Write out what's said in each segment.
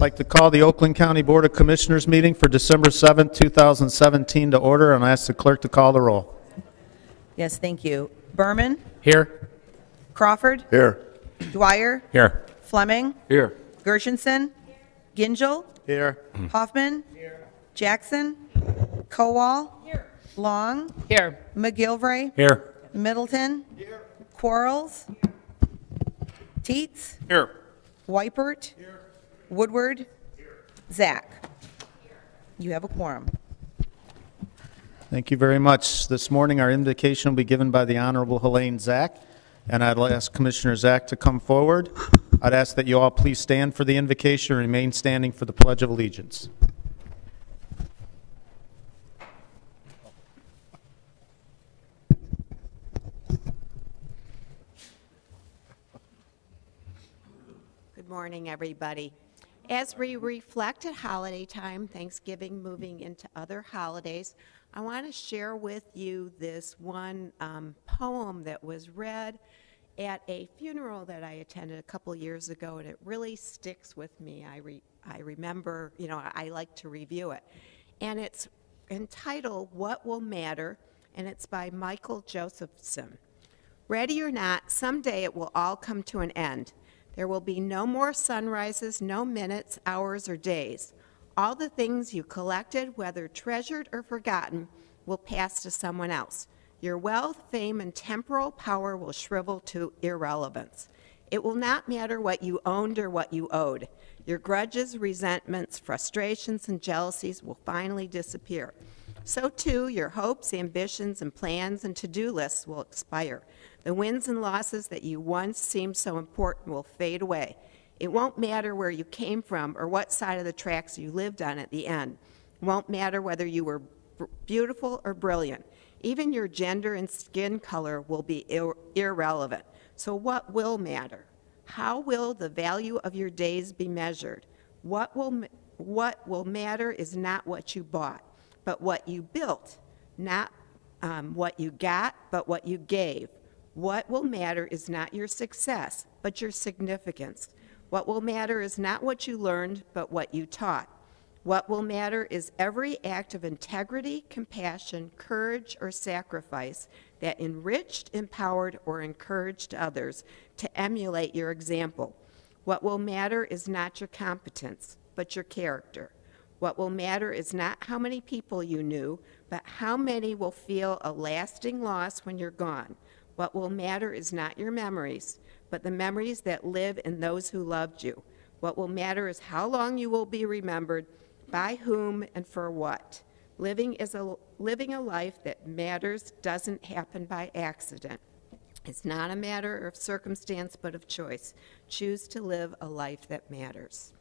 I'd like to call the Oakland County Board of Commissioners meeting for December 7th, 2017 to order, and I ask the clerk to call the roll. Yes, thank you. Berman? Here. Crawford? Here. Dwyer? Here. Fleming? Here. Gershenson? Gingell? Here. Hoffman? Jackson? Kowal? Long? Here. McGilvray? Here. Middleton? Quarles? Teets? Here. Weipert? Woodward? Zach? You have a quorum. Thank you very much. This morning, our invocation will be given by the Honorable Helene Zach, and I'd ask Commissioner Zach to come forward. I'd ask that you all please stand for the invocation and remain standing for the Pledge of Allegiance. Good morning, everybody. As we reflect at holiday time, Thanksgiving moving into other holidays, I want to share with you this one poem that was read at a funeral that I attended a couple years ago, and it really sticks with me. I remember, I like to review it. And it's entitled, What Will Matter? And it's by Michael Josephson. Ready or not, someday it will all come to an end. There will be no more sunrises, no minutes, hours, or days. All the things you collected, whether treasured or forgotten, will pass to someone else. Your wealth, fame, and temporal power will shrivel to irrelevance. It will not matter what you owned or what you owed. Your grudges, resentments, frustrations, and jealousies will finally disappear. So too, your hopes, ambitions, and plans and to-do lists will expire. The wins and losses that you once seemed so important will fade away. It won't matter where you came from or what side of the tracks you lived on at the end. It won't matter whether you were beautiful or brilliant. Even your gender and skin color will be irrelevant. So what will matter? How will the value of your days be measured? What will matter is not what you bought, but what you built. Not what you got, but what you gave. What will matter is not your success, but your significance. What will matter is not what you learned, but what you taught. What will matter is every act of integrity, compassion, courage, or sacrifice that enriched, empowered, or encouraged others to emulate your example. What will matter is not your competence, but your character. What will matter is not how many people you knew, but how many will feel a lasting loss when you're gone. What will matter is not your memories, but the memories that live in those who loved you. What will matter is how long you will be remembered, by whom, and for what. Living a life that matters doesn't happen by accident. It's not a matter of circumstance, but of choice. Choose to live a life that matters.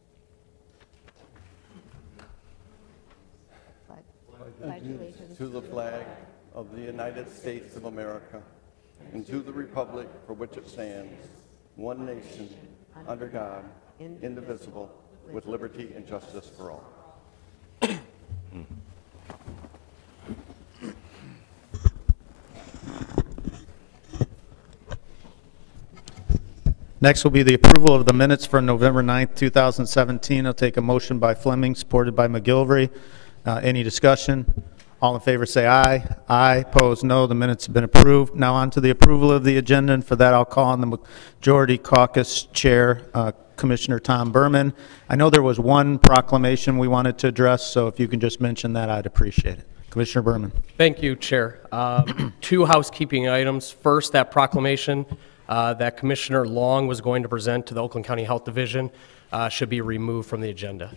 Pledge allegiance to the flag of the United States of America and to the republic for which it stands, one nation, under God, indivisible, with liberty and justice for all. Next will be the approval of the minutes for November 9th, 2017. I'll take a motion by Fleming, supported by McGilvray. Any discussion? All in favor say aye. Aye. Opposed, no. The minutes have been approved. Now on to the approval of the agenda, and for that I'll call on the Majority Caucus Chair, Commissioner Tom Berman. I know there was one proclamation we wanted to address, so if you can just mention that, I'd appreciate it. Commissioner Berman. Thank you, Chair. Two housekeeping items. First, that proclamation that Commissioner Long was going to present to the Oakland County Health Division should be removed from the agenda.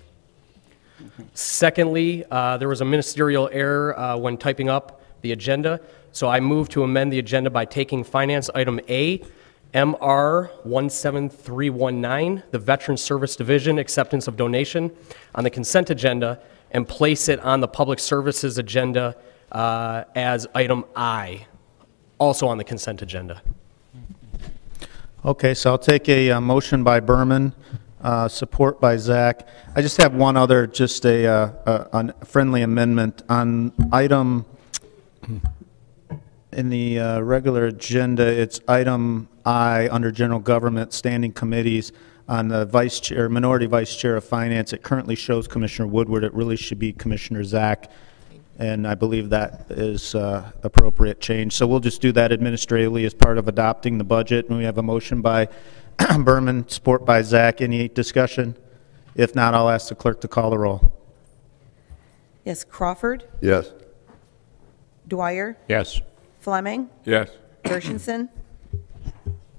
Secondly, there was a ministerial error when typing up the agenda, so I move to amend the agenda by taking Finance Item A, MR 17319, the Veteran Service Division Acceptance of Donation, on the consent agenda and place it on the Public Services agenda as Item I, also on the consent agenda. Okay, so I'll take a motion by Berman, support by Zach. I just have one other, just a friendly amendment on item in the regular agenda. It's item I under General Government Standing Committees. on the vice chair, minority vice chair of finance, it currently shows Commissioner Woodward. It really should be Commissioner Zach, and I believe that is appropriate change. So we'll just do that administratively as part of adopting the budget. And we have a motion by Berman, support by Zach. Any discussion? If not, I'll ask the clerk to call the roll. Yes, Crawford, Yes. Dwyer, Yes. Fleming, Yes. Gershenson,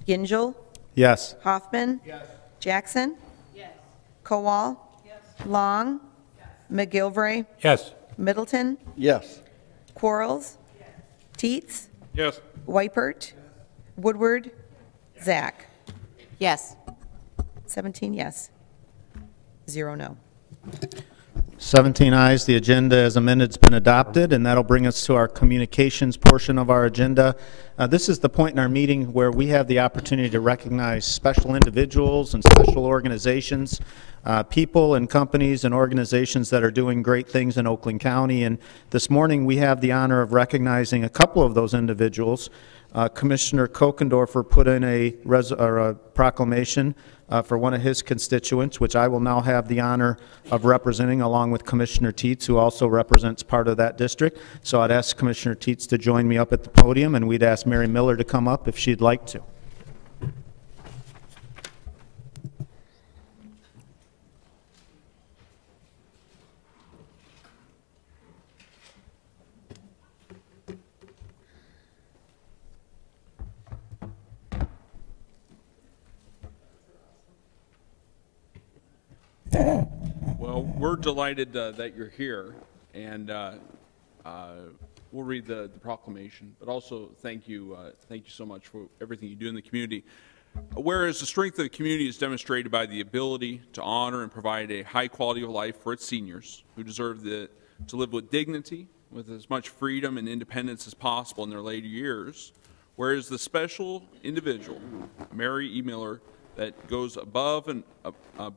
Gingell, Yes. Hoffman, Jackson, Kowal, Long, McGilvray, Yes. Middleton, Yes. Quarles, Teets, Yes. Weipert, Woodward, Zach. Yes. 17 yes, 0 no. 17 ayes. The agenda as amended has been adopted, and that'll bring us to our communications portion of our agenda. This is the point in our meeting where we have the opportunity to recognize special individuals and special organizations, people and companies and organizations that are doing great things in Oakland County. And this morning we have the honor of recognizing a couple of those individuals. Commissioner Kokendorfer put in a proclamation for one of his constituents, which I will now have the honor of representing along with Commissioner Teets, who also represents part of that district. So I'd ask Commissioner Teets to join me up at the podium, and we'd ask Mary Miller to come up if she'd like to. Well, we're delighted that you're here, and we'll read the proclamation, but also thank you so much for everything you do in the community. Whereas the strength of the community is demonstrated by the ability to honor and provide a high quality of life for its seniors who deserve to live with dignity, with as much freedom and independence as possible in their later years, whereas the special individual, Mary E. Miller, that goes above and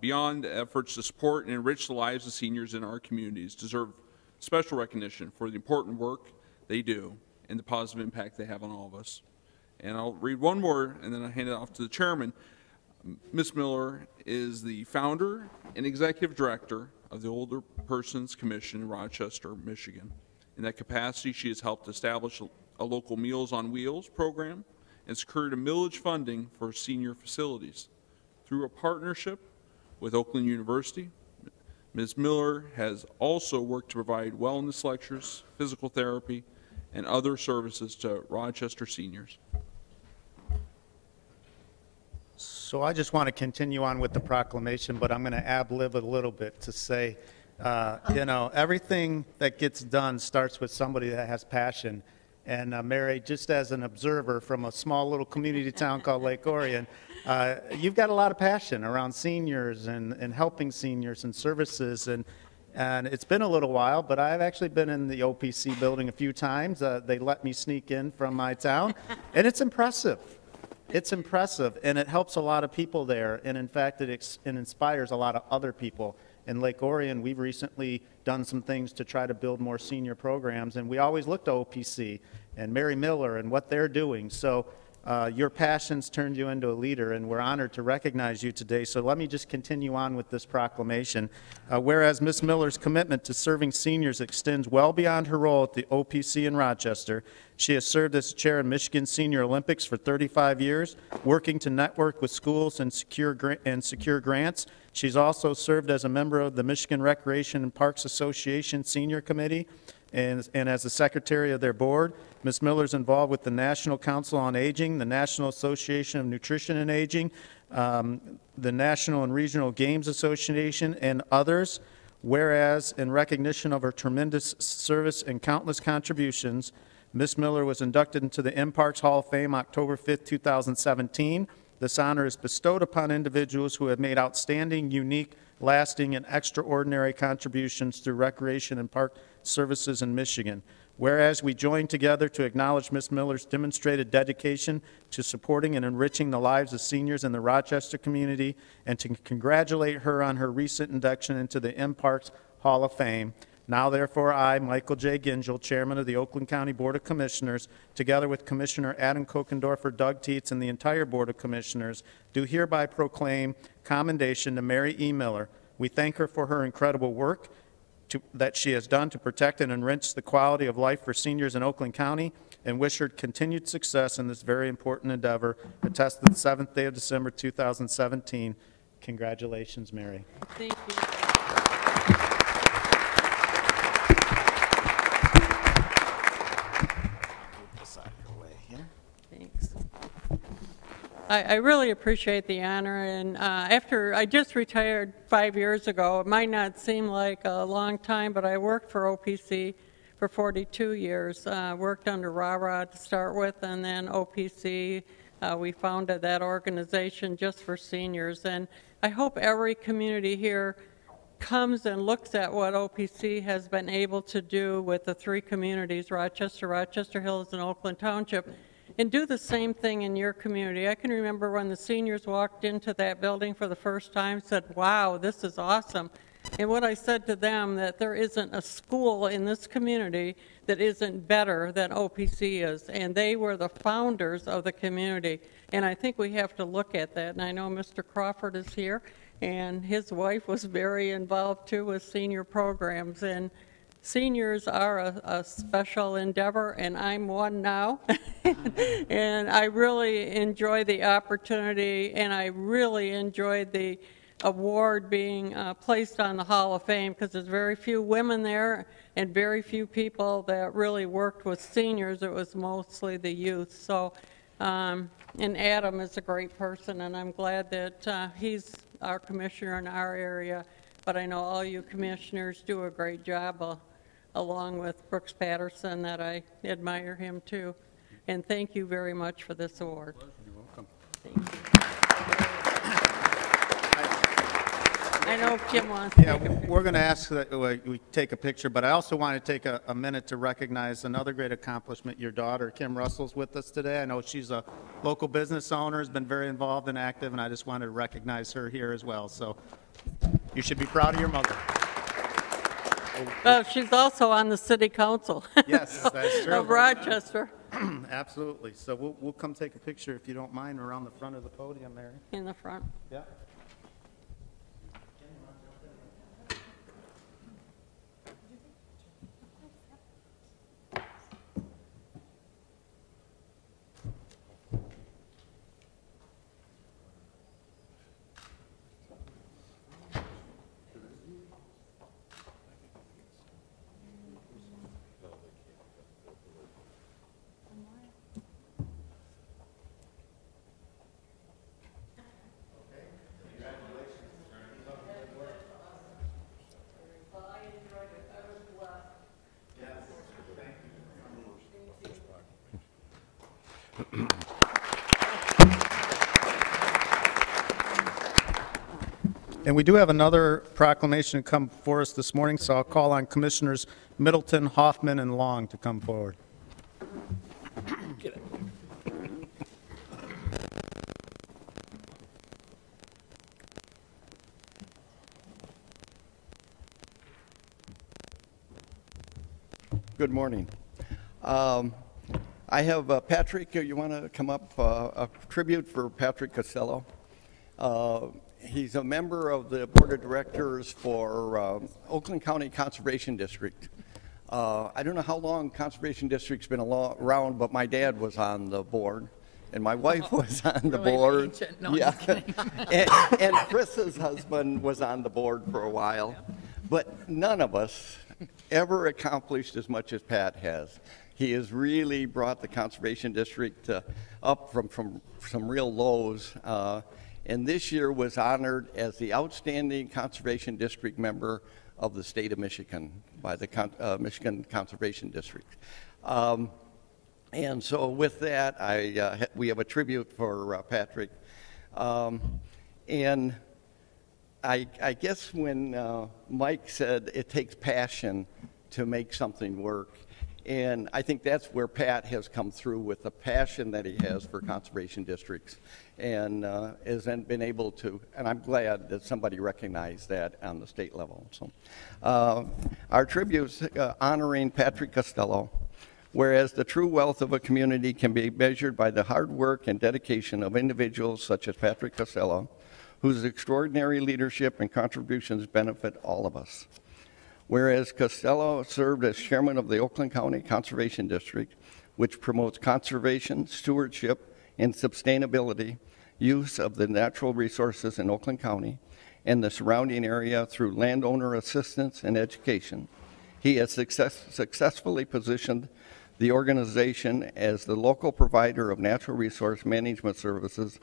beyond efforts to support and enrich the lives of seniors in our communities deserve special recognition for the important work they do and the positive impact they have on all of us. And I'll read one more and then I'll hand it off to the chairman. Ms. Miller is the founder and executive director of the Older Persons Commission in Rochester, Michigan. In that capacity, she has helped establish a local Meals on Wheels program and secured a millage funding for senior facilities. Through a partnership with Oakland University, Ms. Miller has also worked to provide wellness lectures, physical therapy, and other services to Rochester seniors. So I just want to continue on with the proclamation, but I'm going to ad-lib a little bit to say, you know, everything that gets done starts with somebody that has passion. And Mary, just as an observer from a small little community town called Lake Orion, you've got a lot of passion around seniors and helping seniors and services. And it's been a little while, but I've actually been in the OPC building a few times. They let me sneak in from my town, and it's impressive. It's impressive, and it helps a lot of people there. And in fact, it inspires a lot of other people. In Lake Orion, we've recently done some things to try to build more senior programs, and we always look to OPC and Mary Miller and what they're doing. So your passions turned you into a leader, and we're honored to recognize you today. So let me just continue on with this proclamation. Whereas Ms. Miller's commitment to serving seniors extends well beyond her role at the OPC in Rochester. She has served as chair in Michigan Senior Olympics for 35 years, working to network with schools and secure grants. She's also served as a member of the Michigan Recreation and Parks Association Senior Committee and as the secretary of their board. Ms. Miller's involved with the National Council on Aging, the National Association of Nutrition and Aging, the National and Regional Games Association, and others. Whereas, in recognition of her tremendous service and countless contributions, Ms. Miller was inducted into the MParks Hall of Fame October 5, 2017. This honor is bestowed upon individuals who have made outstanding, unique, lasting, and extraordinary contributions to recreation and park services in Michigan. Whereas we join together to acknowledge Ms. Miller's demonstrated dedication to supporting and enriching the lives of seniors in the Rochester community, and to congratulate her on her recent induction into the MParks Hall of Fame. Now therefore, I, Michael J. Gingell, Chairman of the Oakland County Board of Commissioners, together with Commissioner Adam Kokendorfer, Doug Teets, and the entire Board of Commissioners, do hereby proclaim commendation to Mary E. Miller. We thank her for her incredible work that she has done to protect and enrich the quality of life for seniors in Oakland County, and wish her continued success in this very important endeavor. Attested the 7th day of December 2017. Congratulations, Mary. Thank you. Thanks. I really appreciate the honor, and after I just retired 5 years ago, it might not seem like a long time, but I worked for OPC for 42 years. Worked under RARA to start with, and then OPC. We founded that organization just for seniors, and I hope every community here comes and looks at what OPC has been able to do with the 3 communities, Rochester, Rochester Hills, and Oakland Township, and do the same thing in your community. I can remember when the seniors walked into that building for the first time, said, wow, this is awesome. And what I said to them, that there isn't a school in this community that isn't better than OPC is, and they were the founders of the community. And I think we have to look at that, and I know Mr. Crawford is here, and his wife was very involved too with senior programs, and seniors are a special endeavor, and I'm one now. And I really enjoy the opportunity, and I really enjoyed the award being placed on the Hall of Fame, because there's very few women there and very few people that really worked with seniors. It was mostly the youth. So, and Adam is a great person, and I'm glad that he's our commissioner in our area. But I know all you commissioners do a great job, along with Brooks Patterson, that I admire him too. And thank you very much for this award. You're welcome. Thank you. I know Kim wants to Yeah, take a picture. we're going to ask that we take a picture, but I also want to take a minute to recognize another great accomplishment. Your daughter, Kim Russell's with us today. I know she's a local business owner, has been very involved and active, and I just wanted to recognize her here as well. So you should be proud of your mother. Well, she's also on the city council. Yes, that's true. Of Rochester, Absolutely. So we'll come take a picture, if you don't mind, around the front of the podium, Mary. in the front. Yeah. And we do have another proclamation to come for us this morning, so I'll call on Commissioners Middleton, Hoffman, and Long to come forward. Good morning. I have Patrick, you want to come up? A tribute for Patrick Costello. He's a member of the Board of Directors for Oakland County Conservation District. I don't know how long Conservation District's been around, but my dad was on the board, and my wife was on the board. No, yeah. And Chris's husband was on the board for a while, but none of us ever accomplished as much as Pat has. He has really brought the Conservation District up from some real lows, and this year was honored as the Outstanding Conservation District Member of the State of Michigan by the Michigan Conservation District. And so with that, we have a tribute for Patrick. And I guess when Mike said it takes passion to make something work, And I think that's where Pat has come through with the passion that he has for conservation districts and has been able to, and I'm glad that somebody recognized that on the state level. So our tributes honoring Patrick Costello, whereas the true wealth of a community can be measured by the hard work and dedication of individuals such as Patrick Costello, whose extraordinary leadership and contributions benefit all of us. Whereas Costello served as chairman of the Oakland County Conservation District, which promotes conservation, stewardship, and sustainability use of the natural resources in Oakland County and the surrounding area through landowner assistance and education. He has successfully positioned the organization as the local provider of natural resource management services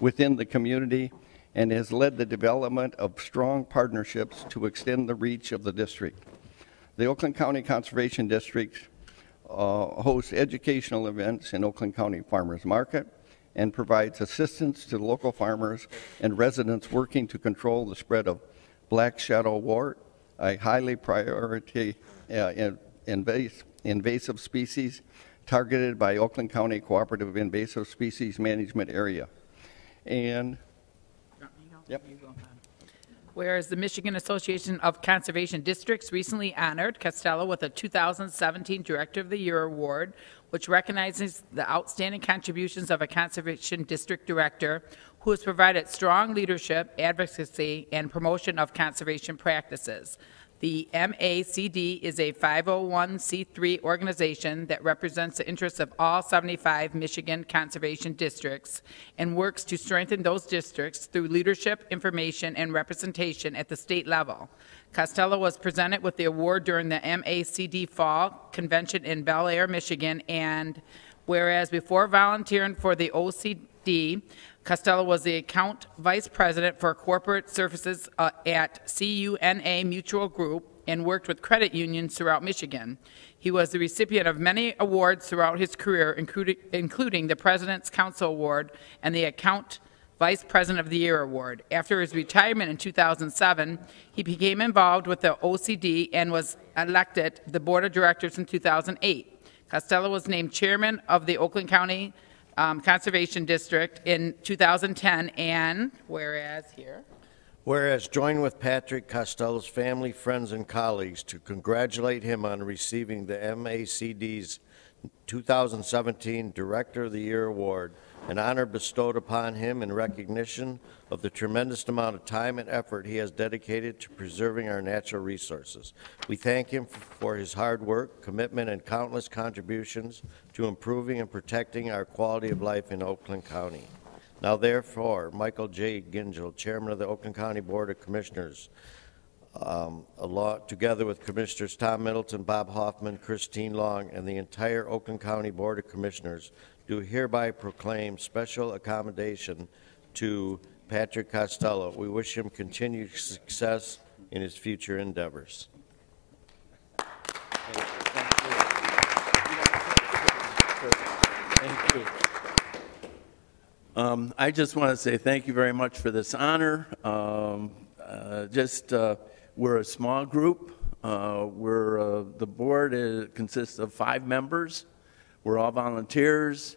within the community and has led the development of strong partnerships to extend the reach of the district. The Oakland County Conservation District hosts educational events in Oakland County Farmers Market and provides assistance to local farmers and residents working to control the spread of black shadow wart, a highly priority invasive species targeted by Oakland County Cooperative Invasive Species Management Area. And yep. Whereas the Michigan Association of Conservation Districts recently honored Costello with a 2017 Director of the Year Award, which recognizes the outstanding contributions of a conservation district director who has provided strong leadership, advocacy, and promotion of conservation practices. The MACD is a 501c3 organization that represents the interests of all 75 Michigan conservation districts and works to strengthen those districts through leadership, information, and representation at the state level. Costello was presented with the award during the MACD Fall Convention in Bel Air, Michigan, and whereas before volunteering for the OCD, Costello was the account vice president for corporate services at CUNA Mutual Group and worked with credit unions throughout Michigan. He was the recipient of many awards throughout his career, including the President's Council Award and the Account Vice President of the Year Award. After his retirement in 2007, he became involved with the OCD and was elected to the Board of Directors in 2008. Costello was named chairman of the Oakland County Conservation District in 2010, and whereas join with Patrick Costello's family, friends, and colleagues to congratulate him on receiving the MACD's 2017 Director of the Year Award, an honor bestowed upon him in recognition of the tremendous amount of time and effort he has dedicated to preserving our natural resources. We thank him for his hard work, commitment, and countless contributions to improving and protecting our quality of life in Oakland County. Now therefore, Michael J. Gingell, Chairman of the Oakland County Board of Commissioners, together with Commissioners Tom Middleton, Bob Hoffman, Christine Long, and the entire Oakland County Board of Commissioners, do hereby proclaim special accommodation to Patrick Costello. We wish him continued success in his future endeavors. Thank you. I just want to say thank you very much for this honor. We're a small group. The board consists of 5 members. We're all volunteers.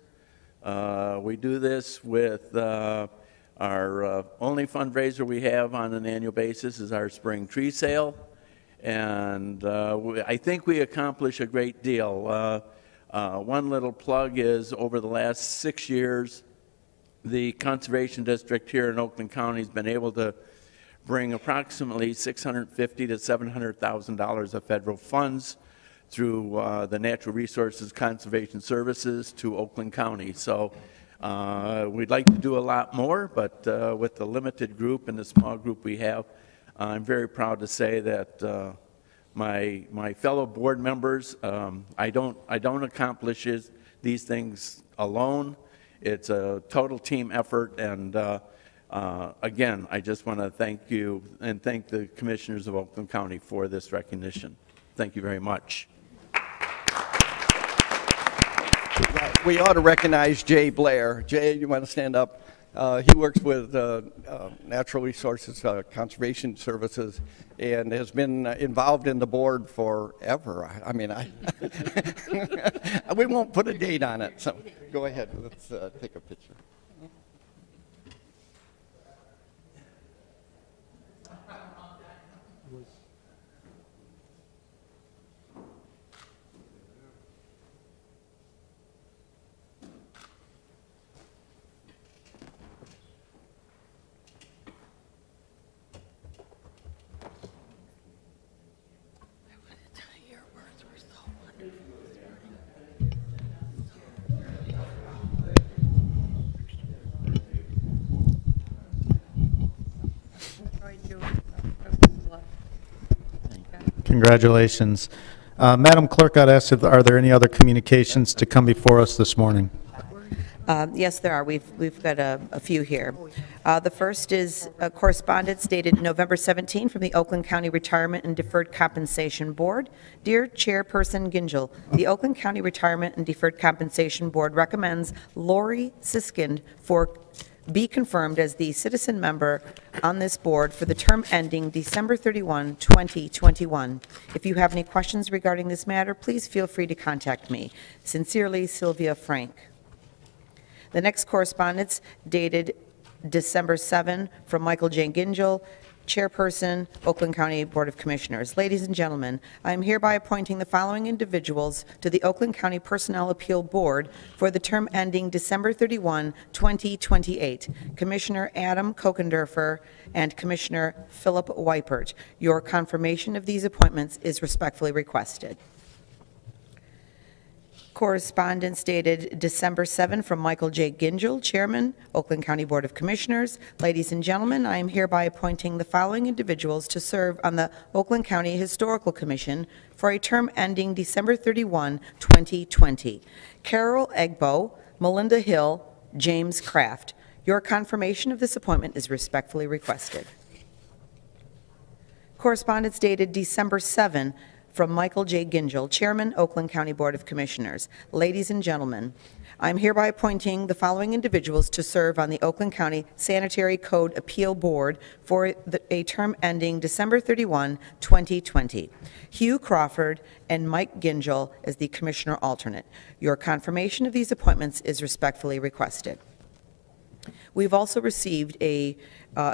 We do this with our only fundraiser we have on an annual basis is our spring tree sale. And I think we accomplish a great deal. One little plug is over the last 6 years, the Conservation District here in Oakland County has been able to bring approximately $650,000 to $700,000 of federal funds through the Natural Resources Conservation Services to Oakland County. So we'd like to do a lot more, but with the limited group and the small group we have, I'm very proud to say that my fellow board members, I don't accomplish these things alone. It's a total team effort, and again, I just want to thank you and thank the commissioners of Oakland County for this recognition. Thank you very much. We ought to recognize Jay Blair. Jay, you want to stand up? He works with Natural Resources Conservation Services and has been involved in the board forever. I mean, we won't put a date on it, so go ahead. Let's take a picture. Congratulations. Madam Clerk, I'd ask, are there any other communications to come before us this morning? Yes, there are. We've got a few here. The first is a correspondence dated November 17 from the Oakland County Retirement and Deferred Compensation Board. Dear Chairperson Gingell, the Oakland County Retirement and Deferred Compensation Board recommends Lori Siskind be confirmed as the citizen member on this board for the term ending December 31, 2021. If you have any questions regarding this matter, please feel free to contact me. Sincerely, Sylvia Frank. The next correspondence dated December 7 from Michael J. Gingell, Chairperson, Oakland County Board of Commissioners. Ladies and gentlemen, I am hereby appointing the following individuals to the Oakland County Personnel Appeal Board for the term ending December 31, 2028. Commissioner Adam Kokendorfer and Commissioner Philip Weipert. Your confirmation of these appointments is respectfully requested. Correspondence dated December 7 from Michael J. Gingell, Chairman, Oakland County Board of Commissioners. Ladies and gentlemen, I am hereby appointing the following individuals to serve on the Oakland County Historical Commission for a term ending December 31, 2020. Carol Egbo, Melinda Hill, James Kraft. Your confirmation of this appointment is respectfully requested. Correspondence dated December 7 from Michael J. Gingell, Chairman, Oakland County Board of Commissioners. Ladies and gentlemen, I am hereby appointing the following individuals to serve on the Oakland County Sanitary Code Appeal Board for a term ending December 31, 2020. Hugh Crawford and Mike Gingell as the Commissioner alternate. Your confirmation of these appointments is respectfully requested. We've also received a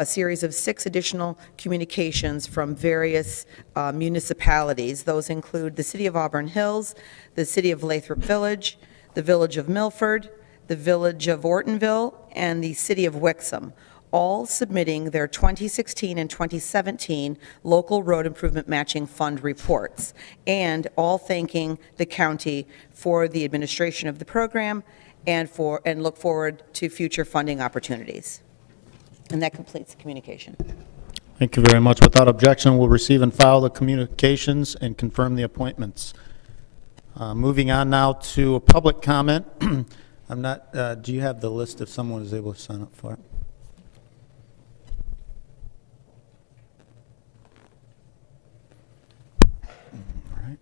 series of 6 additional communications from various municipalities. Those include the City of Auburn Hills, the City of Lathrop Village, the Village of Milford, the Village of Ortonville, and the City of Wixom, all submitting their 2016 and 2017 Local Road Improvement Matching Fund reports, and all thanking the county for the administration of the program and look forward to future funding opportunities. And that completes the communication. Thank you very much. Without objection, we'll receive and file the communications and confirm the appointments. Moving on now to a public comment. Do you have the list if someone is able to sign up for it? All right.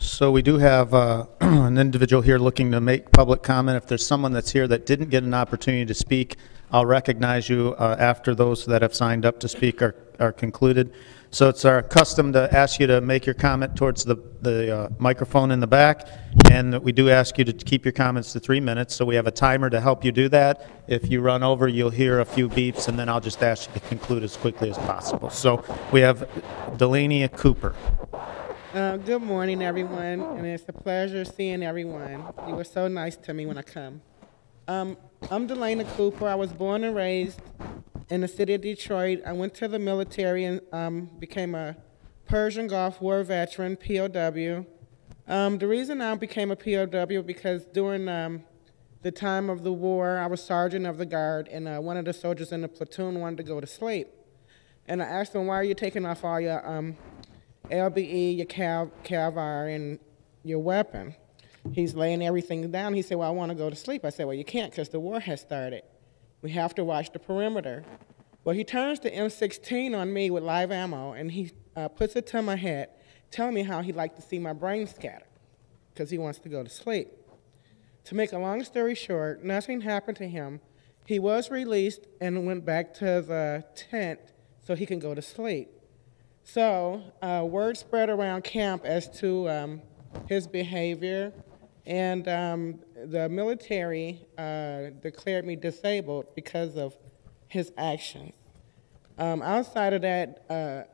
So we do have an individual here looking to make public comment. If there's someone that's here that didn't get an opportunity to speak, I'll recognize you after those that have signed up to speak are concluded. So it's our custom to ask you to make your comment towards the microphone in the back, and we do ask you to keep your comments to 3 minutes, so we have a timer to help you do that. If you run over, you'll hear a few beeps, and then I'll just ask you to conclude as quickly as possible. So we have Delania Cooper. Good morning, everyone, and it's a pleasure seeing everyone. You were so nice to me when I come. I'm Delana Cooper. I was born and raised in the city of Detroit. I went to the military and became a Persian Gulf War veteran, POW. The reason I became a POW because during the time of the war, I was sergeant of the guard, and one of the soldiers in the platoon wanted to go to sleep. And I asked him, why are you taking off all your LBE, your CAVR, and your weapon? He's laying everything down. He said, well, I want to go to sleep. I said, well, you can't because the war has started. We have to watch the perimeter. Well, he turns the M16 on me with live ammo, and he puts it to my head, telling me how he'd like to see my brain scatter because he wants to go to sleep. To make a long story short, nothing happened to him. He was released and went back to the tent so he can go to sleep. So word spread around camp as to his behavior, and the military declared me disabled because of his actions. Outside of that, a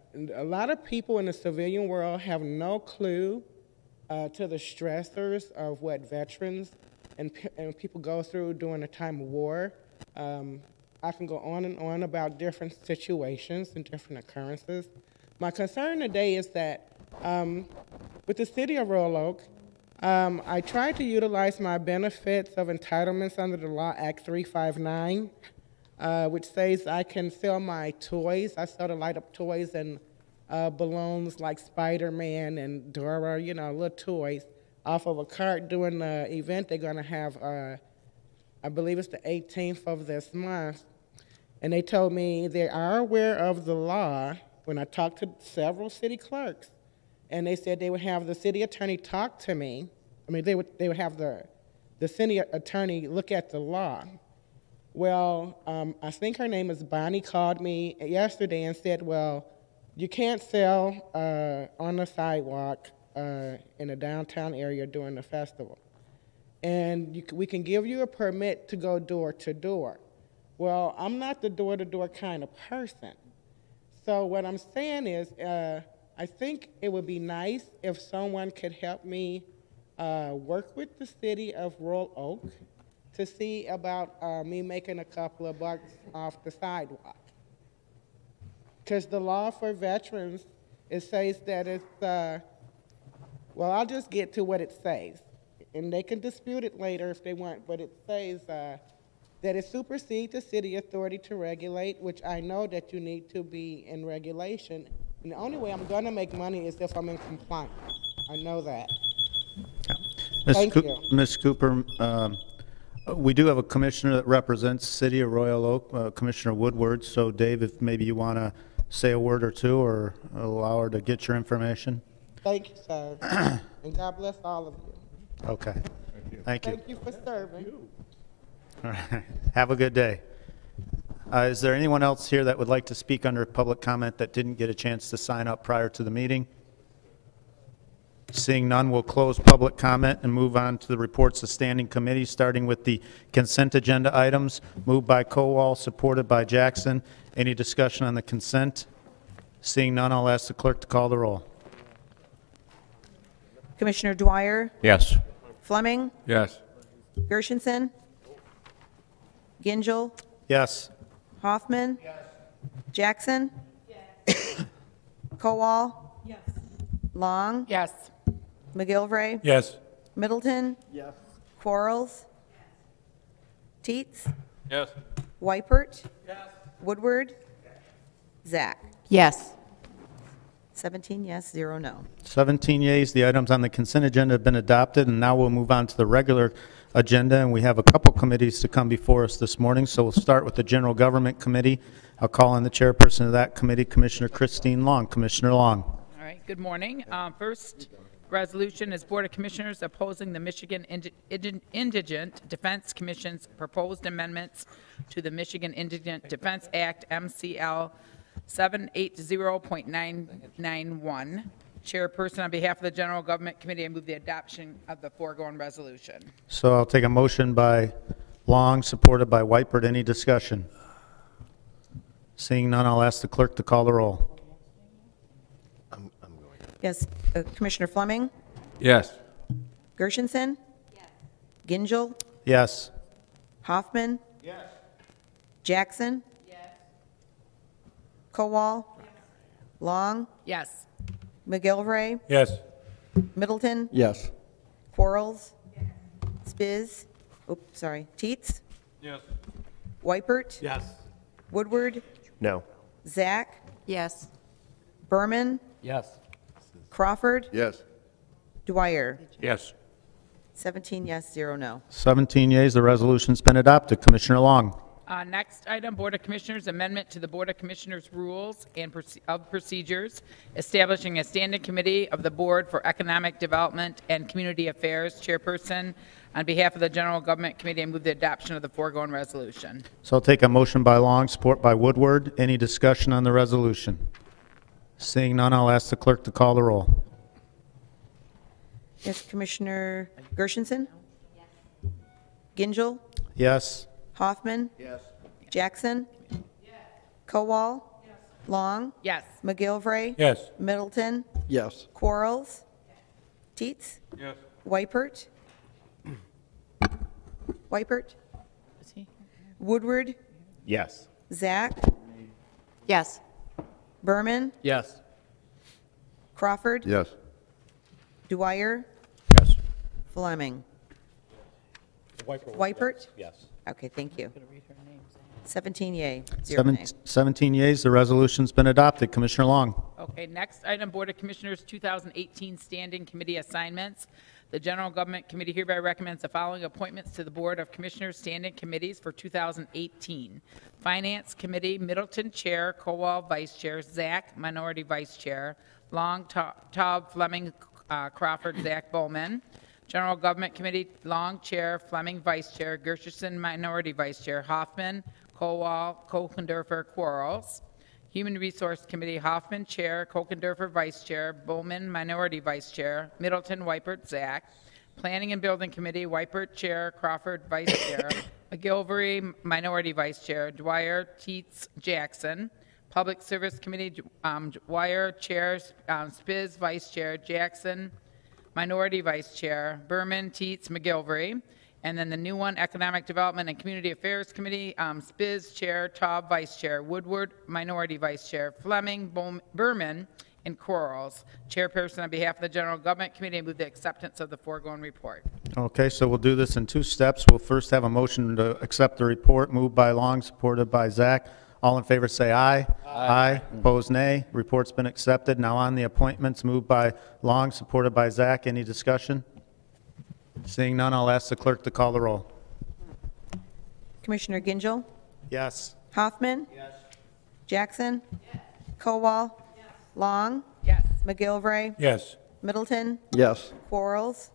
lot of people in the civilian world have no clue to the stressors of what veterans and people go through during a time of war. I can go on and on about different situations and different occurrences. My concern today is that with the city of Royal Oak, I tried to utilize my benefits of entitlements under the law, Act 359, which says I can sell my toys. I sell the light-up toys and balloons like Spider-Man and Dora, you know, little toys, off of a cart during the event they're going to have, I believe it's the 18th of this month. And they told me they are aware of the law when I talked to several city clerks. And they said they would have the city attorney talk to me. I mean, they would have the city attorney look at the law. Well, I think her name is Bonnie, called me yesterday and said, well, you can't sell on the sidewalk in the downtown area during the festival. And we can give you a permit to go door to door. Well, I'm not the door-to-door kind of person. So what I'm saying is, I think it would be nice if someone could help me work with the city of Royal Oak to see about me making a couple of bucks off the sidewalk. Because the law for veterans, it says that it's, well, I'll just get to what it says. And they can dispute it later if they want, but it says that it supersedes the city authority to regulate, which I know that you need to be in regulation. And the only way I'm going to make money is if I'm in compliance. I know that. Thank you. Ms. Cooper, we do have a commissioner that represents the city of Royal Oak, Commissioner Woodward. So, Dave, if maybe you want to say a word or two or allow her to get your information. Thank you, sir. And God bless all of you. Okay. Thank you. Thank you for serving. All right. Have a good day. Is there anyone else here that would like to speak under public comment that didn't get a chance to sign up prior to the meeting? Seeing none, we'll close public comment and move on to the reports of standing committees, starting with the consent agenda items. Moved by Kowal, supported by Jackson. Any discussion on the consent? Seeing none, I'll ask the clerk to call the roll. Commissioner Dwyer? Yes. Fleming? Yes. Gershenson? Gingell? Yes. Hoffman? Jackson? Kowal? Long? Yes. McGilvray? Yes. Middleton? Quarles? Teets? Yes. Weipert? Woodward? Zach? Yes. 17 yes, 0 no. 17 yeas. The items on the consent agenda have been adopted, and now we'll move on to the regular agenda, and we have a couple committees to come before us this morning. So we'll start with the General Government Committee. I'll call on the chairperson of that committee, Commissioner Christine Long. Commissioner Long. All right, good morning. First resolution is Board of Commissioners opposing the Michigan Indigent Defense Commission's proposed amendments to the Michigan Indigent Defense Act, MCL 780.991. Chairperson, on behalf of the General Government Committee, I move the adoption of the foregoing resolution. So I'll take a motion by Long, supported by Weipert. Any discussion? Seeing none, I'll ask the clerk to call the roll. Yes, Commissioner Fleming? Yes. Gershenson? Gingell? Yes. Hoffman? Jackson? Kowal? Long? Yes. McGilvray? Yes. Middleton? Yes. Quarles? Spiz? Oops, sorry. Teets? Yes. Weipert? Yes. Woodward? No. Zach? Yes. Berman? Yes. Crawford? Yes. Dwyer? Yes. 17 yes, 0 no. 17 yeas. The resolution's been adopted. Commissioner Long. Next item, Board of Commissioners amendment to the Board of Commissioners rules and procedures, establishing a standing committee of the Board for Economic Development and Community Affairs. Chairperson, On behalf of the General Government Committee, I move the adoption of the foregoing resolution. So I'll take a motion by Long, support by Woodward. Any discussion on the resolution? Seeing none, I'll ask the clerk to call the roll. Yes, Commissioner Gershenson? Gingell? Yes. Hoffman? Yes. Jackson? Kowal? Long? Yes. McGilvray? Yes. Middleton? Yes. Quarles? Teets? Yes. Weipert? Woodward? Yes. Zach? Yes. Berman? Yes. Crawford? Yes. Dwyer? Yes. Fleming? Weipert? Yes. Okay, thank you. 17 yea, 0 nay. 17 yeas, the resolution's been adopted. Commissioner Long. Okay, next item, Board of Commissioners 2018 Standing Committee Assignments. The General Government Committee hereby recommends the following appointments to the Board of Commissioners Standing Committees for 2018. Finance Committee, Middleton Chair, Kowal Vice Chair, Zach, Minority Vice Chair, Long, Taub, Fleming, Crawford, Zach Bowman. General Government Committee, Long Chair, Fleming Vice Chair, Gershenson Minority Vice Chair, Hoffman, Kowal, Kokendorfer, Quarles. Human Resource Committee, Hoffman Chair, Kokendorfer Vice Chair, Bowman Minority Vice Chair, Middleton, Weipert, Zach. Planning and Building Committee, Weipert Chair, Crawford Vice Chair, McGilvery Minority Vice Chair, Dwyer, Teets, Jackson. Public Service Committee, Dwyer Chair, Spiz Vice Chair, Jackson Minority Vice Chair, Berman, Teets, McGilvery. And then the new one, Economic Development and Community Affairs Committee, Spiz Chair, Taub Vice Chair, Woodward Minority Vice Chair, Fleming, Berman, and Quarles. Chairperson, on behalf of the General Government Committee, I move the acceptance of the foregoing report. Okay, so we'll do this in two steps. We'll first have a motion to accept the report, moved by Long, supported by Zach. All in favor say aye. Aye. Opposed, nay. Report's been accepted. Now on the appointments, moved by Long, supported by Zach. Any discussion? Seeing none, I'll ask the clerk to call the roll. Commissioner Gingell? Yes. Hoffman? Yes. Jackson? Yes. Kowal? Yes. Long? Yes. McGilvray? Yes. Middleton? Yes. Quarles?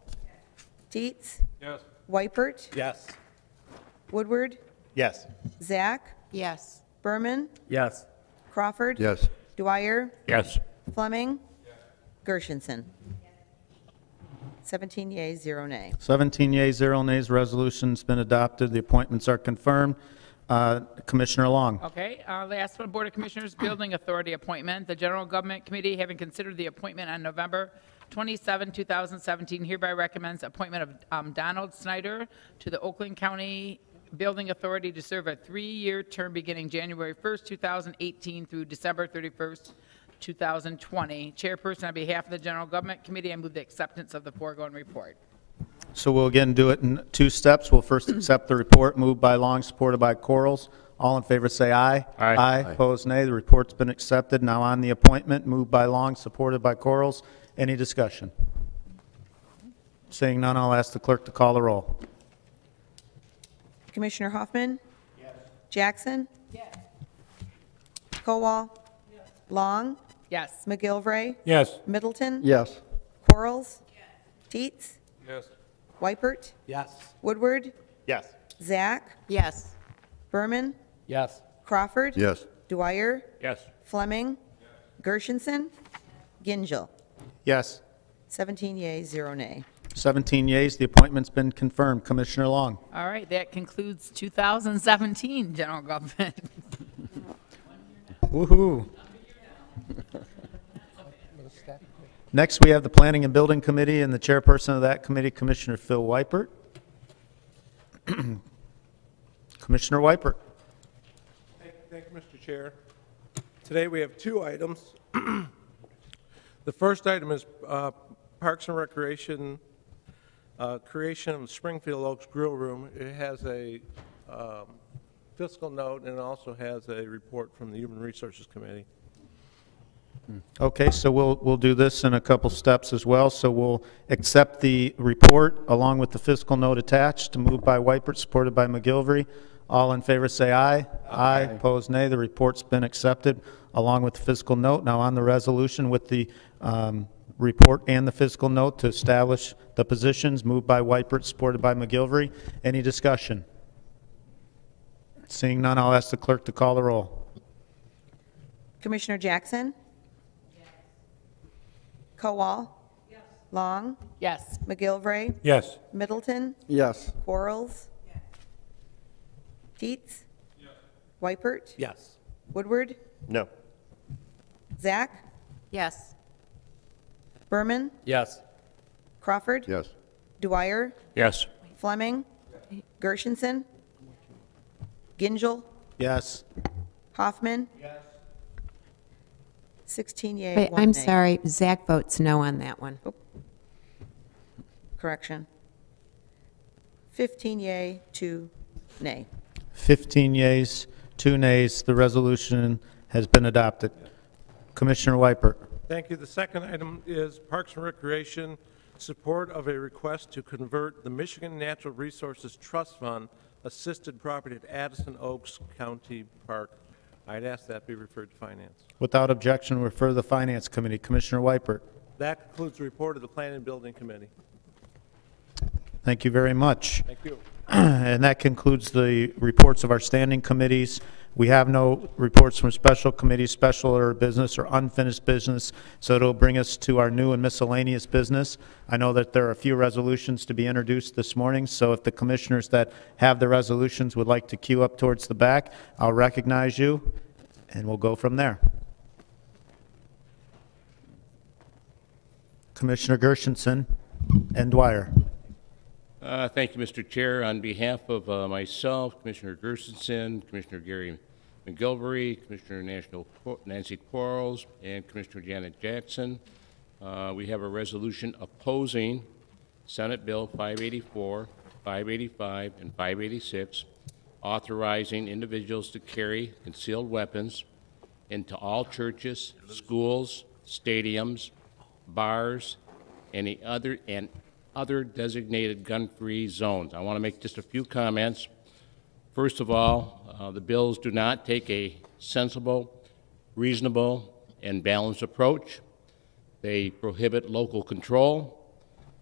Teets? Yes. Weipert? Yes. Woodward? Yes. Zach? Yes. Berman? Yes. Crawford? Yes. Dwyer? Yes. Fleming? Gershenson? 17 yeas, 0 nay. 17 yeas, 0 nays. Resolution's been adopted. The appointments are confirmed. Commissioner Long. Okay, last one, Board of Commissioners Building Authority appointment. The General Government Committee, having considered the appointment on November 27, 2017, hereby recommends appointment of Donald Snyder to the Oakland County Building Authority to serve a 3-year term beginning January 1st, 2018 through December 31st, 2020. Chairperson, on behalf of the General Government Committee, I move the acceptance of the foregoing report. So we'll again do it in two steps. We'll first accept the report, moved by Long, supported by Quarles. All in favor say aye. Aye. Aye. Opposed, nay. The report's been accepted. Now on the appointment, moved by Long, supported by Quarles. Any discussion? Seeing none, I'll ask the clerk to call the roll. Commissioner Hoffman? Yes. Jackson? Yes. Kowal? Yes. Long? Yes. McGilvray? Yes. Middleton? Yes. Quarles? Teets? Yes. Weipert? Yes. Woodward? Yes. Zach? Yes. Berman? Yes. Crawford? Yes. Dwyer? Yes. Fleming? Gershenson? Gingell? Yes. 17 yeas, 0 nay. 17 yeas. The appointment's been confirmed. Commissioner Long. All right, that concludes 2017 General Government. Woohoo. Next, we have the Planning and Building Committee, and the chairperson of that committee, Commissioner Phil Weipert. Commissioner Weipert. Thank you, Mr. Chair. Today we have two items. The first item is Parks and Recreation, creation of Springfield Oaks Grill Room. It has a fiscal note and it also has a report from the Human Resources Committee. Okay, so we'll do this in a couple steps as well. So we'll accept the report along with the fiscal note attached, moved by Weipert, supported by McGilvray. All in favor say aye. Aye. Opposed, nay. The report's been accepted along with the fiscal note. Now on the resolution with the report and the fiscal note to establish the positions, moved by Whitebird, supported by McGilvery. Any discussion? Seeing none, I'll ask the clerk to call the roll. Commissioner Jackson? Kowal? Long? Yes. McGilvray? Yes. Middleton? Yes. Quarles? Dietz? Whitebird? Yes. Woodward? No. Zach? Yes. Berman? Yes. Crawford? Yes. Dwyer? Yes. Fleming? Gershenson? Gingell? Yes. Hoffman? 16 yea, Wait, 1 I'm nay. sorry, Zach votes no on that one. Correction. 15 yea, 2 nay. 15 yeas, 2 nays. The resolution has been adopted. Commissioner Whitebird. Thank you. The second item is Parks and Recreation, support of a request to convert the Michigan Natural Resources Trust Fund assisted property at Addison Oaks County Park. I'd ask that be referred to Finance. Without objection, refer to the Finance Committee. Commissioner Whitebird. That concludes the report of the Planning and Building Committee. Thank you very much. Thank you. And that concludes the reports of our standing committees. We have no reports from special committees, special order of business, or unfinished business, so it'll bring us to our new and miscellaneous business. I know that there are a few resolutions to be introduced this morning, so if the commissioners that have the resolutions would like to queue up towards the back, I'll recognize you, and we'll go from there. Commissioner Gershenson and Dwyer. Thank you, Mr. Chair. On behalf of myself, Commissioner Gershenson, Commissioner Gary McGilvery, Commissioner Nancy Quarles, and Commissioner Janet Jackson, we have a resolution opposing Senate Bill 584, 585, and 586, authorizing individuals to carry concealed weapons into all churches, schools, stadiums, bars, and other designated gun-free zones. I want to make just a few comments. First of all, the bills do not take a sensible, reasonable, and balanced approach. They prohibit local control.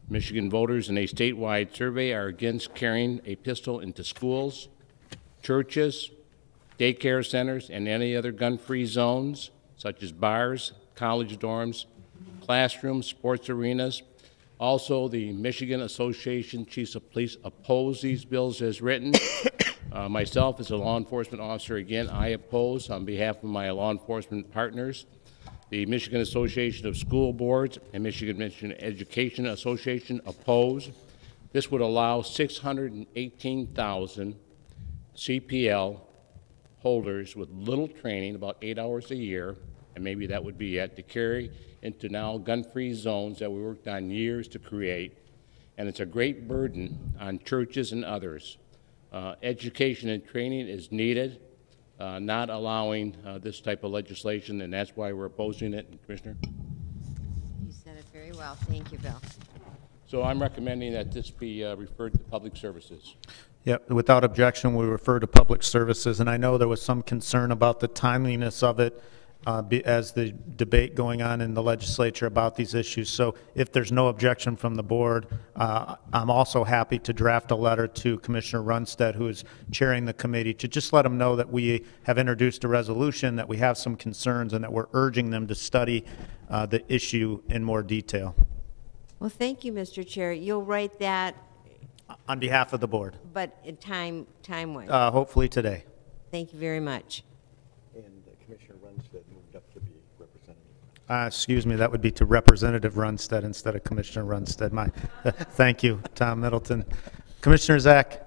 Michigan voters in a statewide survey are against carrying a pistol into schools, churches, daycare centers, and any other gun-free zones, such as bars, college dorms, classrooms, sports arenas. Also, the Michigan Association Chiefs of Police oppose these bills as written. Myself, as a law enforcement officer, again, I oppose on behalf of my law enforcement partners. The Michigan Association of School Boards and Michigan Education Association oppose. This would allow 618,000 CPL holders with little training, about 8 hours a year, and maybe that would be it, to carry into now gun-free zones that we worked on years to create. And it's a great burden on churches and others. Education and training is needed, not allowing this type of legislation, and that's why we're opposing it. Commissioner? You said it very well. Thank you, Bill. So I'm recommending that this be referred to Public Services. Yeah, without objection, we refer to Public Services, and I know there was some concern about the timeliness of it as the debate going on in the legislature about these issues. So if there's no objection from the board, I'm also happy to draft a letter to Commissioner Runstead, who is chairing the committee, to just let him know that we have introduced a resolution, that we have some concerns, and that we're urging them to study the issue in more detail. Well, thank you, Mr. Chair. You'll write that, On behalf of the board. but in time-wise. Hopefully today. Thank you very much. And Commissioner Runstead moved up to be representative. Excuse me, that would be to Representative Runstead instead of Commissioner Runstead. Thank you, Tom Middleton. Commissioner Zach.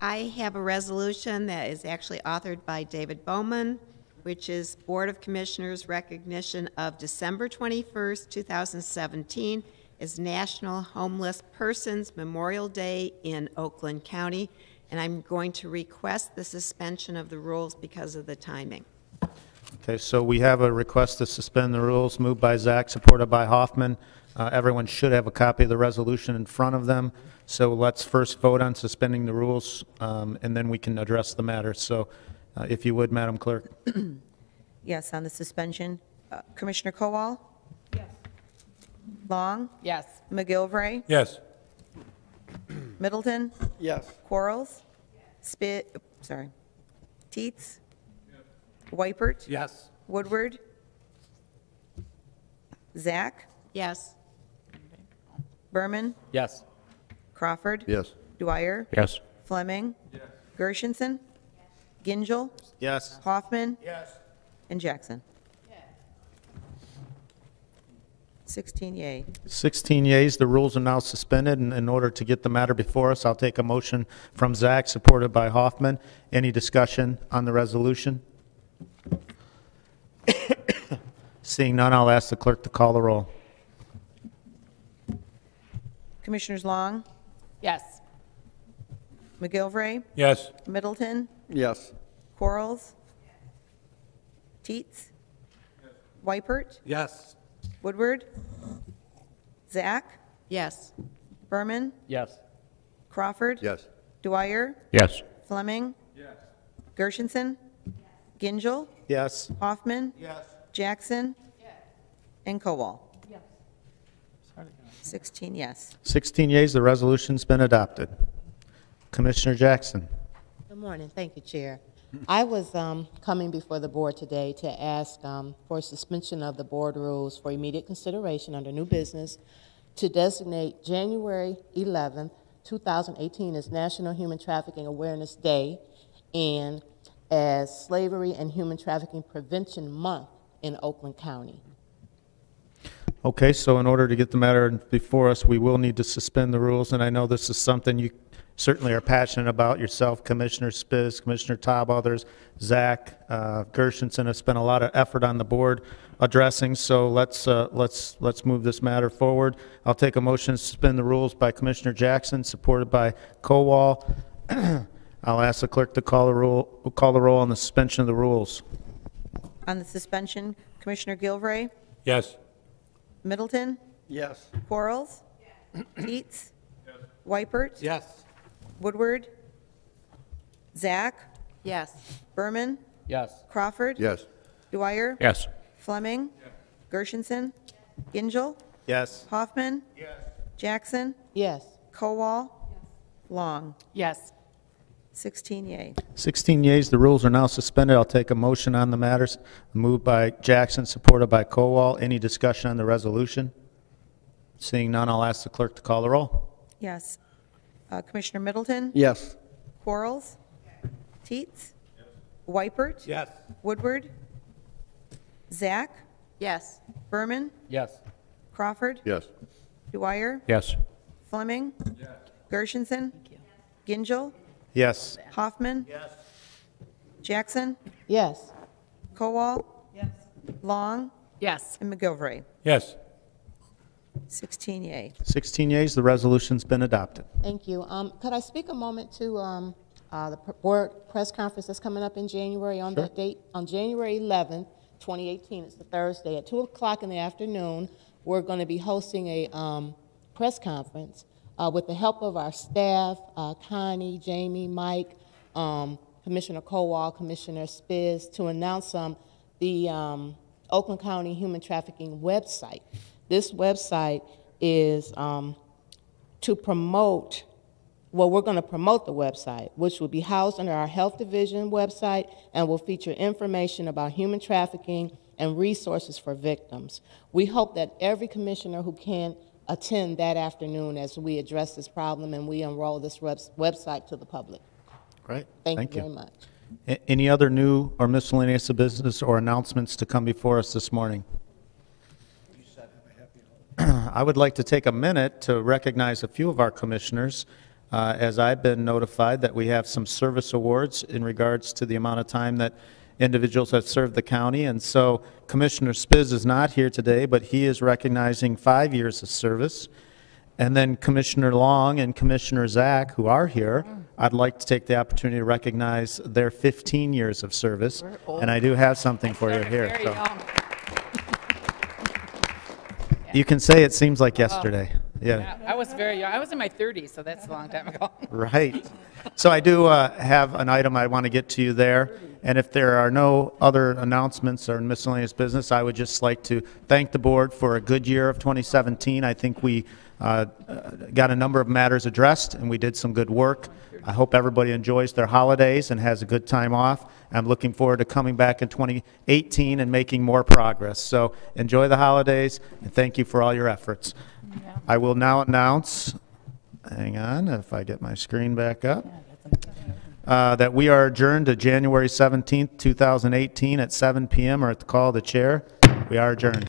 I have a resolution that is actually authored by David Bowman, which is Board of Commissioners recognition of December 21st, 2017 as National Homeless Persons Memorial Day in Oakland County, and I'm going to request the suspension of the rules because of the timing. Okay, so we have a request to suspend the rules, moved by Zach, supported by Hoffman. Everyone should have a copy of the resolution in front of them. So let's first vote on suspending the rules, and then we can address the matter. So if you would, Madam Clerk. Yes, on the suspension. Commissioner Kowal? Yes. Long, Yes. McGilvray, Yes. Middleton, Yes. Quarles, Teets, Wypert, Yes. Woodward, Zach, Yes. Berman, Yes. Crawford, Yes. Dwyer, Yes. Fleming, Gershenson, Gingell, Yes. Hoffman, and Jackson. 16 yea. 16 yeas, the rules are now suspended, and in order to get the matter before us, I'll take a motion from Zach, supported by Hoffman. Any discussion on the resolution? Seeing none, I'll ask the clerk to call the roll. Commissioners Long, Yes. McGilvray, Yes. Middleton, Yes. Quarles, Teets, Wypert, Yes. Woodward, Zach, Yes. Berman, Yes. Crawford, Yes. Dwyer, Yes. Fleming, Gershenson, Gingell, Yes. Hoffman, Jackson, and Kowal. 16 yes. 16 yeas, the resolution's been adopted. Commissioner Jackson. Good morning. Thank you, Chair. I was coming before the board today to ask for suspension of the board rules for immediate consideration under new business to designate January 11th, 2018 as National Human Trafficking Awareness Day and as Slavery and Human Trafficking Prevention Month in Oakland County. Okay, so in order to get the matter before us, we will need to suspend the rules, and I know this is something you certainly are passionate about yourself, Commissioner Spiz, Commissioner Taub, others, Zach, Gershenson have spent a lot of effort on the board addressing, so let's move this matter forward. I'll take a motion to suspend the rules by Commissioner Jackson, supported by Kowal. I'll ask the clerk to call the roll on the suspension of the rules. On the suspension, Commissioner Gilvray, Yes. Middleton, Yes. Quarles, Teets, Wypert, Yes. Woodward, Zach, Yes. Berman, Yes. Crawford, Yes. Dwyer, Yes. Fleming, Gershenson, Gingell, Yes. Hoffman, Jackson, Yes. Kowal, Long. Yes. 16 yea. 16 yeas, the rules are now suspended. I'll take a motion on the matters. Moved by Jackson, supported by Kowal. Any discussion on the resolution? Seeing none, I'll ask the clerk to call the roll. Yes. Commissioner Middleton, Yes. Quarles, Teets, Wypert, Yes. Woodward, Zach, Yes. Berman, Yes. Crawford, Yes. Dwyer, Yes. Fleming, Gershenson, Gingell, Yes. Hoffman, Jackson, Yes. Kowal, Long, Yes. and McGilvray. Yes. 16 yea. 16 yeas, the resolution's been adopted. Thank you. Could I speak a moment to the board press conference that's coming up in January on that date? On January 11th, 2018, it's a Thursday, at 2 o'clock in the afternoon, we're going to be hosting a press conference with the help of our staff, Connie, Jamie, Mike, Commissioner Kowal, Commissioner Spiz, to announce the Oakland County Human Trafficking website. This website is to promote, well, we're going to promote the website, which will be housed under our Health Division website and will feature information about human trafficking and resources for victims. We hope that every commissioner who can attend that afternoon as we address this problem and we unroll this website to the public. Great. Thank you very much. Any other new or miscellaneous business or announcements to come before us this morning? I would like to take a minute to recognize a few of our commissioners, as I've been notified that we have some service awards in regards to the amount of time that individuals have served the county. And so Commissioner Spiz is not here today, but he is recognizing 5 years of service. And then Commissioner Long and Commissioner Zach, who are here, I'd like to take the opportunity to recognize their 15 years of service. And I do have something for you here. Very So young. you can say it seems like yesterday. Yeah, I was very young. I was in my 30s, so that's a long time ago. Right. So I do have an item I want to get to you there. And if there are no other announcements or miscellaneous business, I would just like to thank the board for a good year of 2017. I think we got a number of matters addressed, and we did some good work. I hope everybody enjoys their holidays and has a good time off. I'm looking forward to coming back in 2018 and making more progress. So enjoy the holidays, and thank you for all your efforts. I will now announce, hang on, if I get my screen back up, that we are adjourned to January 17th, 2018 at 7 p.m. or at the call of the chair. We are adjourned.